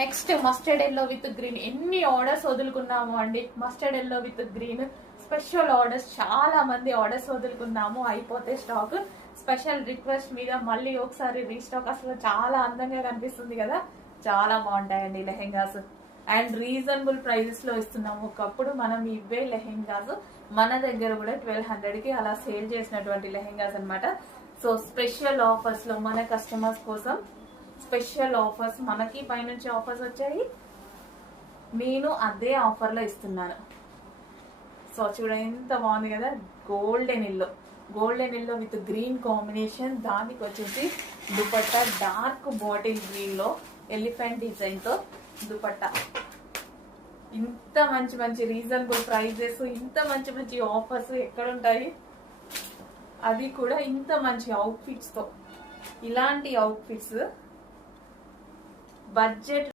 Next mustard yellow with green. ఎన్ని orders వదులుకున్నాము అండి. Mustard yellow with green special orders, చాలా మంది ఆర్డర్స్ వదులుకున్నాము, అయిపోతే స్టాక్. స్పెషల్ రిక్వెస్ట్ మీద మళ్ళీ ఒకసారి రీస్టాక్. అసలు చాలా అందంగా కనిపిస్తుంది కదా, చాలా బాగుంటాయండి లెహెంగాస్. అండ్ రీజనబుల్ ప్రైజెస్ లో ఇస్తున్నాము. ఒకప్పుడు మనం ఇవే లెహెంగాస్ మన దగ్గర కూడా 1200 కి అలా సేల్ చేసినటువంటి లెహెంగాస్ అన్నమాట. సో స్పెషల్ ఆఫర్స్ లో మన కస్టమర్స్ కోసం స్పెషల్ ఆఫర్స్, మనకి పైనుంచి ఆఫర్స్ వచ్చాయి, నేను అదే ఆఫర్ లో ఇస్తున్నాను. సో చూడండి ఎంత బాగుంది కదా, golden yellow with green combination. దానికి వచ్చేసి దుపట్టా డార్క్ బాటిల్ గ్రీన్ లో ఎలిఫెంట్ డిజైన్ తో దుపట్టా. ఇంత మంచి మంచి రీజనబుల్ ప్రైజెస్, ఇంత మంచి మంచి ఆఫర్స్ ఎక్కడ ఉంటాయి, అది కూడా ఇంత మంచి అవుట్ఫిట్స్ తో. ఇలాంటి అవుట్ఫిట్స్ బడ్జెట్